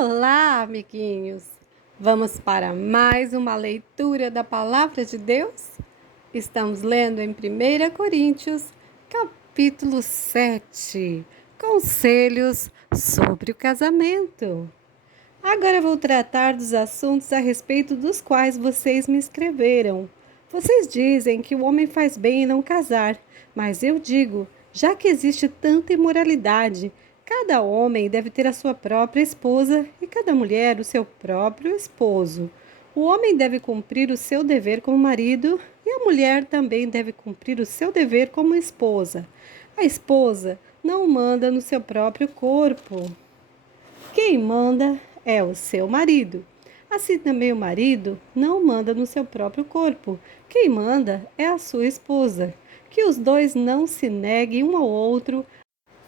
Olá, amiguinhos! Vamos para mais uma leitura da Palavra de Deus? Estamos lendo em 1 Coríntios, capítulo 7, Conselhos sobre o casamento. Agora vou tratar dos assuntos a respeito dos quais vocês me escreveram. Vocês dizem que o homem faz bem em não casar, mas eu digo, já que existe tanta imoralidade, cada homem deve ter a sua própria esposa e cada mulher o seu próprio esposo. O homem deve cumprir o seu dever como marido e a mulher também deve cumprir o seu dever como esposa. A esposa não manda no seu próprio corpo. Quem manda é o seu marido. Assim também o marido não manda no seu próprio corpo. Quem manda é a sua esposa. Que os dois não se neguem um ao outro,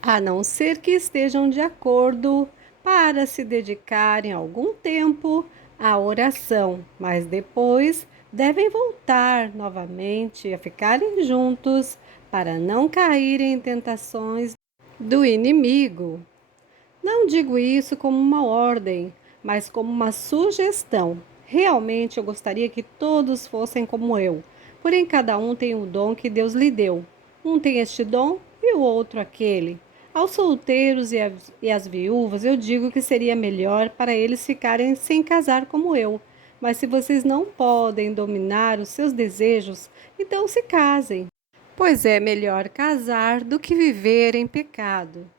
a não ser que estejam de acordo para se dedicarem algum tempo à oração, mas depois devem voltar novamente a ficarem juntos para não caírem em tentações do inimigo. Não digo isso como uma ordem, mas como uma sugestão. Realmente eu gostaria que todos fossem como eu. Porém, cada um tem o dom que Deus lhe deu. Um tem este dom e o outro aquele. Aos solteiros e às viúvas, eu digo que seria melhor para eles ficarem sem casar como eu. Mas se vocês não podem dominar os seus desejos, então se casem. Pois é melhor casar do que viver em pecado.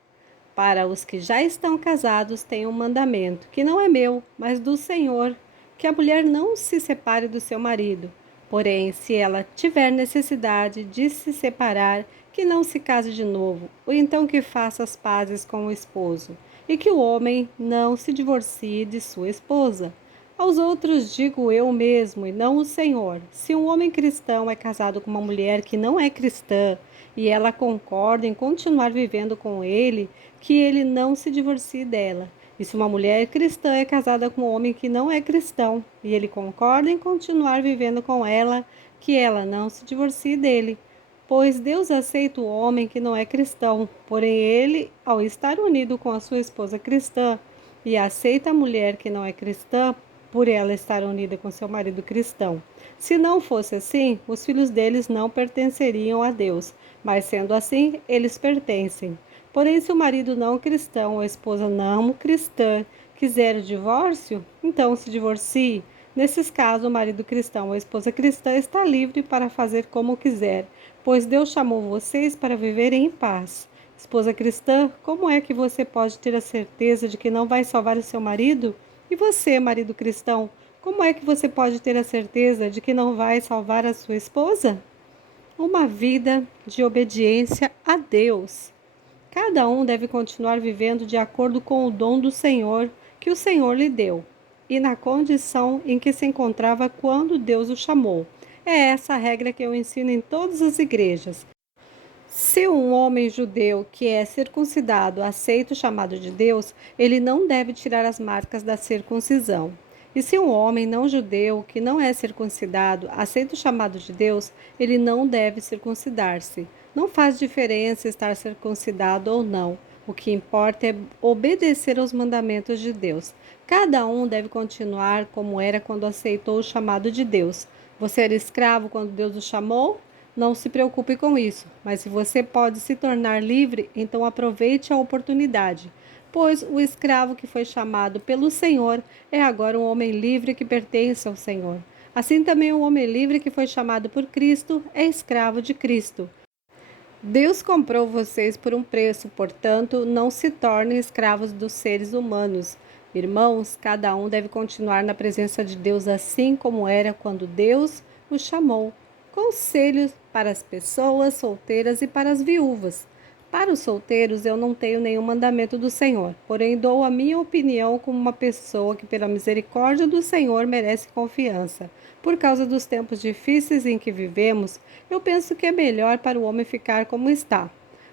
Para os que já estão casados, tem um mandamento, que não é meu, mas do Senhor, que a mulher não se separe do seu marido. Porém, se ela tiver necessidade de se separar, que não se case de novo, ou então que faça as pazes com o esposo, e que o homem não se divorcie de sua esposa. Aos outros digo eu mesmo, e não o Senhor: se um homem cristão é casado com uma mulher que não é cristã, e ela concorda em continuar vivendo com ele, que ele não se divorcie dela. E se uma mulher cristã é casada com um homem que não é cristão, e ele concorda em continuar vivendo com ela, que ela não se divorcie dele. Pois Deus aceita o homem que não é cristão, porém ele, ao estar unido com a sua esposa cristã, e aceita a mulher que não é cristã, por ela estar unida com seu marido cristão. Se não fosse assim, os filhos deles não pertenceriam a Deus, mas sendo assim, eles pertencem. Porém, se o marido não cristão ou a esposa não cristã quiser o divórcio, então se divorcie. Nesses casos, o marido cristão ou a esposa cristã está livre para fazer como quiser, pois Deus chamou vocês para viverem em paz. Esposa cristã, como é que você pode ter a certeza de que não vai salvar o seu marido? E você, marido cristão, como é que você pode ter a certeza de que não vai salvar a sua esposa? Uma vida de obediência a Deus. Cada um deve continuar vivendo de acordo com o dom do Senhor que o Senhor lhe deu, e na condição em que se encontrava quando Deus o chamou. É essa a regra que eu ensino em todas as igrejas. Se um homem judeu que é circuncidado aceita o chamado de Deus, ele não deve tirar as marcas da circuncisão. E se um homem não judeu que não é circuncidado aceita o chamado de Deus, ele não deve circuncidar-se. Não faz diferença estar circuncidado ou não. O que importa é obedecer aos mandamentos de Deus. Cada um deve continuar como era quando aceitou o chamado de Deus. Você era escravo quando Deus o chamou? Não se preocupe com isso, mas se você pode se tornar livre, então aproveite a oportunidade, pois o escravo que foi chamado pelo Senhor é agora um homem livre que pertence ao Senhor. Assim também o homem livre que foi chamado por Cristo é escravo de Cristo. Deus comprou vocês por um preço, portanto, não se tornem escravos dos seres humanos. Irmãos, cada um deve continuar na presença de Deus assim como era quando Deus o chamou. Conselhos para as pessoas solteiras e para as viúvas. Para os solteiros, eu não tenho nenhum mandamento do Senhor, porém dou a minha opinião como uma pessoa que, pela misericórdia do Senhor, merece confiança. Por causa dos tempos difíceis em que vivemos, eu penso que é melhor para o homem ficar como está.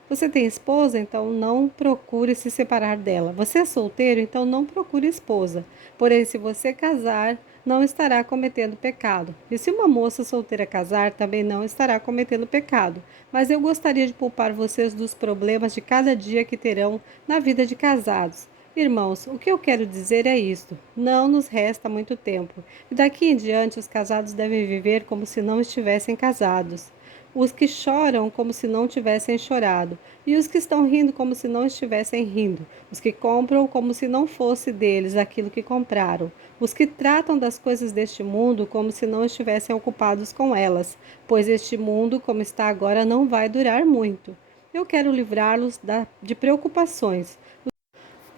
Você tem esposa, então não procure se separar dela. Você é solteiro, então não procure esposa. Porém, se você casar, não estará cometendo pecado. E se uma moça solteira casar, também não estará cometendo pecado. Mas eu gostaria de poupar vocês dos problemas de cada dia que terão na vida de casados. Irmãos, o que eu quero dizer é isto: não nos resta muito tempo, e daqui em diante os casados devem viver como se não estivessem casados. Os que choram como se não tivessem chorado, e os que estão rindo como se não estivessem rindo, os que compram como se não fosse deles aquilo que compraram, os que tratam das coisas deste mundo como se não estivessem ocupados com elas, pois este mundo, como está agora, não vai durar muito. Eu quero livrá-los de preocupações.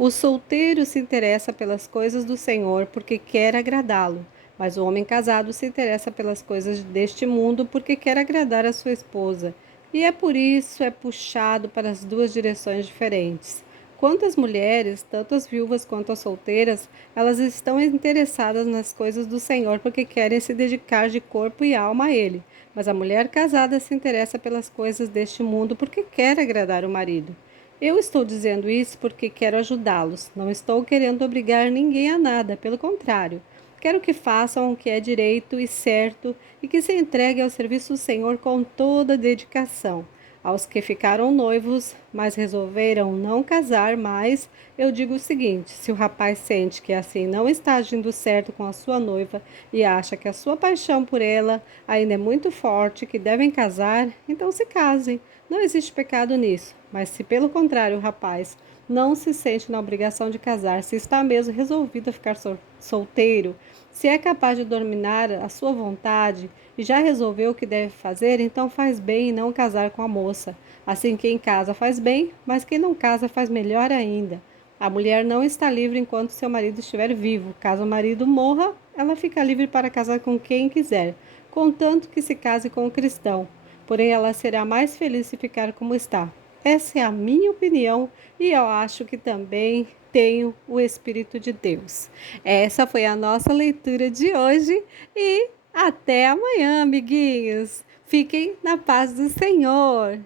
O solteiro se interessa pelas coisas do Senhor porque quer agradá-lo, mas o homem casado se interessa pelas coisas deste mundo porque quer agradar a sua esposa, e é por isso é puxado para as duas direções diferentes. Quanto às mulheres, tanto as viúvas quanto as solteiras, elas estão interessadas nas coisas do Senhor porque querem se dedicar de corpo e alma a Ele, mas a mulher casada se interessa pelas coisas deste mundo porque quer agradar o marido. Eu estou dizendo isso porque quero ajudá-los. Não estou querendo obrigar ninguém a nada, pelo contrário. Quero que façam o que é direito e certo e que se entreguem ao serviço do Senhor com toda a dedicação. Aos que ficaram noivos, mas resolveram não casar mais, eu digo o seguinte: se o rapaz sente que assim não está agindo certo com a sua noiva e acha que a sua paixão por ela ainda é muito forte, que devem casar, então se casem. Não existe pecado nisso. Mas se pelo contrário o rapaz não se sente na obrigação de casar, se está mesmo resolvido a ficar solteiro, se é capaz de dominar a sua vontade e já resolveu o que deve fazer, então faz bem em não casar com a moça. Assim, quem casa faz bem, mas quem não casa faz melhor ainda. A mulher não está livre enquanto seu marido estiver vivo. Caso o marido morra, ela fica livre para casar com quem quiser, contanto que se case com o cristão. Porém, ela será mais feliz se ficar como está. Essa é a minha opinião e eu acho que também tenho o Espírito de Deus. Essa foi a nossa leitura de hoje e até amanhã, amiguinhos. Fiquem na paz do Senhor.